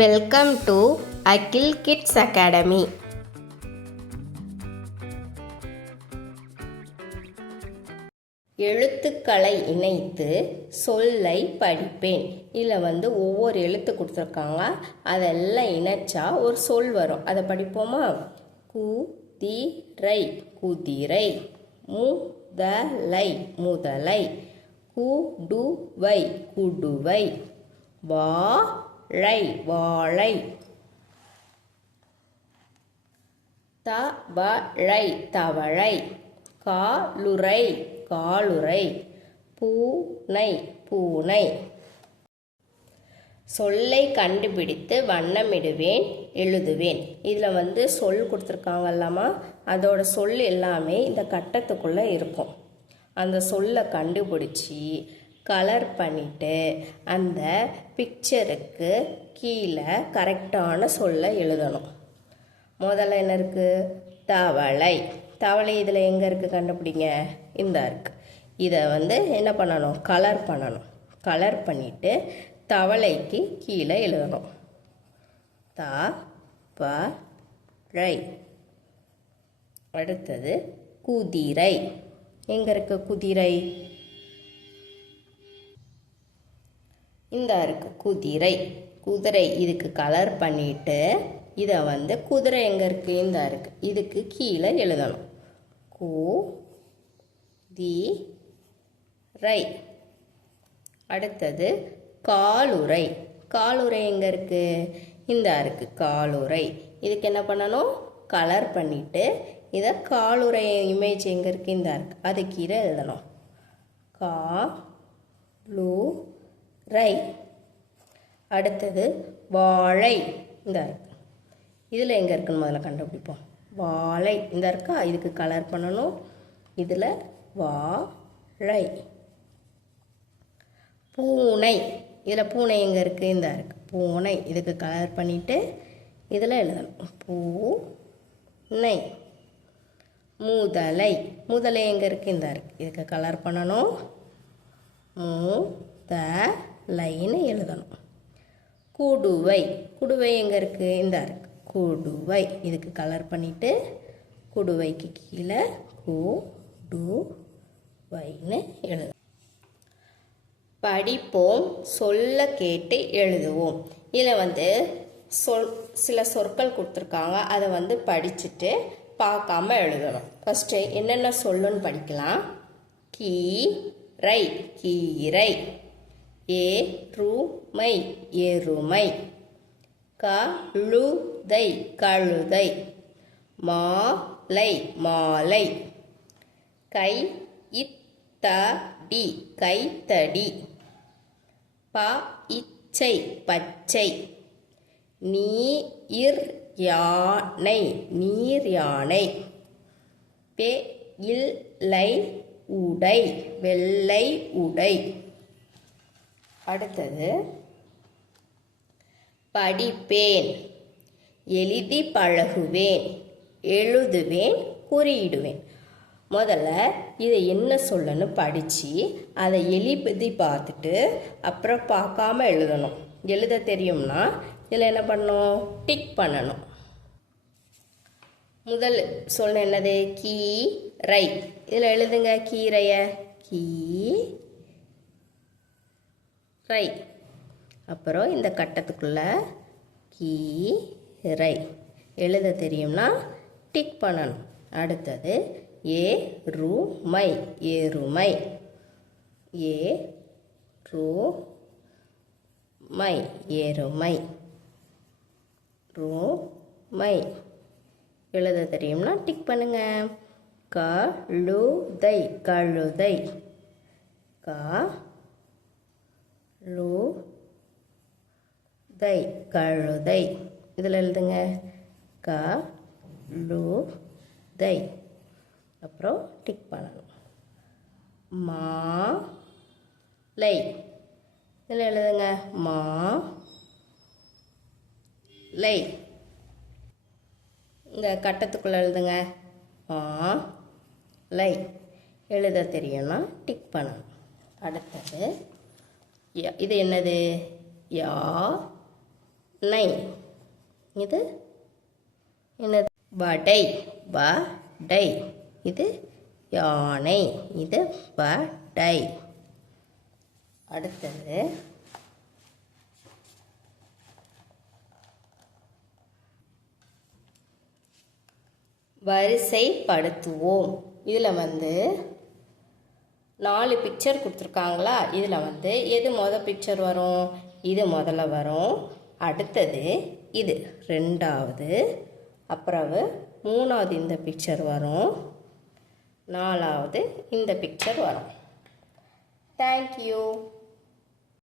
Welcome to Akhil kids academy. எழுத்துக்களை இணைத்து சொல்லை படிப்பேன். இதில் ஒவ்வொரு எழுத்து கொடுத்துருக்காங்க, அதெல்லாம் இணைச்சா ஒரு சொல் வரும். அதை படிப்போமா? குதிரை குதிரை, முதலை முதலை, குடுவை குடுவை, வாழை வாழை, தவளை தவளை, காலுரை காலுரை, பூனை பூனை. சொல்லை கண்டுபிடித்து வண்ணமிடுவேன், எழுதுவேன். இதில் சொல் கொடுத்துருக்காங்கல்லாமா, அதோட சொல் எல்லாமே இந்த கட்டத்துக்குள்ளே இருக்கும். அந்த சொல்லை கண்டுபிடிச்சி கலர் பண்ணிவிட்டு அந்த பிக்சருக்கு கீழே கரெக்டான சொல்லை எழுதணும். முதல்ல என்ன இருக்குது? தவளை. தவளை இதில் எங்கே இருக்குது கண்டுபிடிங்க. இந்த இருக்குது. இதை என்ன பண்ணணும்? கலர் பண்ணணும். கலர் பண்ணிவிட்டு தவளைக்கு கீழே எழுதணும். த-வ-ழை. அடுத்தது குதிரை. எங்கே இருக்கு குதிரை? இந்த இருக்கு குதிரை. குதிரை இதுக்கு கலர் பண்ணிட்டு இதை குதிரை எங்கே இருக்குது? இந்த இருக்கு. இதுக்கு கீழே எழுதணும். கு-தி-ரை. அடுத்தது காலுரை. காலுரை எங்கே இருக்குது? இந்த இருக்கு காலுரை. இதுக்கு என்ன பண்ணணும்? கலர் பண்ணிவிட்டு இதை காலுரை இமேஜ் எங்கே இருக்குது? இந்த இருக்கு. அது கீழே எழுதணும். கா-லு-ரை. அடுத்தது வாழை. இந்த இருக்கு. இதில் எங்கே இருக்குன்னு முதல்ல கண்டுபிடிப்போம். வாழை இந்த இருக்கா, இதுக்கு கலர் பண்ணணும். இதில் வாழை. பூனை. இதில் பூனை எங்கே இருக்குது? இந்த இருக்குது பூனை. இதுக்கு கலர் பண்ணிவிட்டு இதில் எழுதணும். பூனை. முதலை. முதலை எங்கே இருக்குது? இந்த இருக்குது. இதுக்கு கலர் பண்ணணும். முதலைன்னு எழுதணும். குடுவை. குடுவை எங்கே இருக்குது? இந்த இருக்குது குடுவை. இதுக்கு கலர் பண்ணிவிட்டு குடுவைக்கு கீழே கு-டு-வைன்னு எழுதணும். படிப்போம், சொல்ல கேட்டு எழுதுவோம். இதில் சில சொற்கள் கொடுத்துருக்காங்க, அதை படிச்சுட்டு பார்க்காம எழுதணும். ஃபஸ்ட்டு என்னென்ன சொல்லுன்னு படிக்கலாம். கீரை கீரை, ஏறுமை எருமை, கழுதை கழுதை, மாலை மாலை, கைத்தடி கைத்தடி, பச்சை பச்சை, நீர் யானை நீர் யானை, வெள்ளை உடை வெள்ளை உடை. அடுத்தது படிப்பேன், எழுதி பழகுவேன், எழுதுவேன், குறியிடுவேன். முதல்ல இதை என்ன சொல்லன்னு படித்து அதை எழுதி பார்த்துட்டு அப்புறம் பார்க்காம எழுதணும். எழுத தெரியும்னா இதில் என்ன பண்ணணும்? டிக் பண்ணணும். முதல் சொல்ல என்னது? கீரை. இதில் எழுதுங்க கீரைய. கீரை. அப்புறம் இந்த கட்டத்துக்குள்ள கீரை எழுத தெரியும்னா டிக் பண்ணணும். அடுத்தது ஏறுமை எருமை, ஏறுமை எருமை, ருமை எழுத தெரியும்னா டிக் பண்ணுங்க. கழுதை கழுதை, கழுதை கழுதை. இதில் எழுதுங்க கழுதை. அப்புறம் டிக் பண்ணணும். மாலை. இதில் எழுதுங்க மாலை. இந்த கட்டத்துக்குள்ளே எழுதுங்க மாலை. எழுத தெரியும்னா டிக் பண்ணணும். அடுத்தது இது என்னது? யா நை. இது என்னது? வடை. வடை. இது யானை. இது வடை. அடுத்தது வரிசைப்படுத்துவோம். இதில் 4 பிக்சர் கொடுத்துருக்காங்களா? இதில் எது பிக்சர் வரும்? இது முதல்ல வரும். அடுத்தது இது ரெண்டாவது. அப்புறம் 3வது இந்த பிக்சர் வரும். 4வது இந்த பிக்சர் வரும். தேங்க்யூ.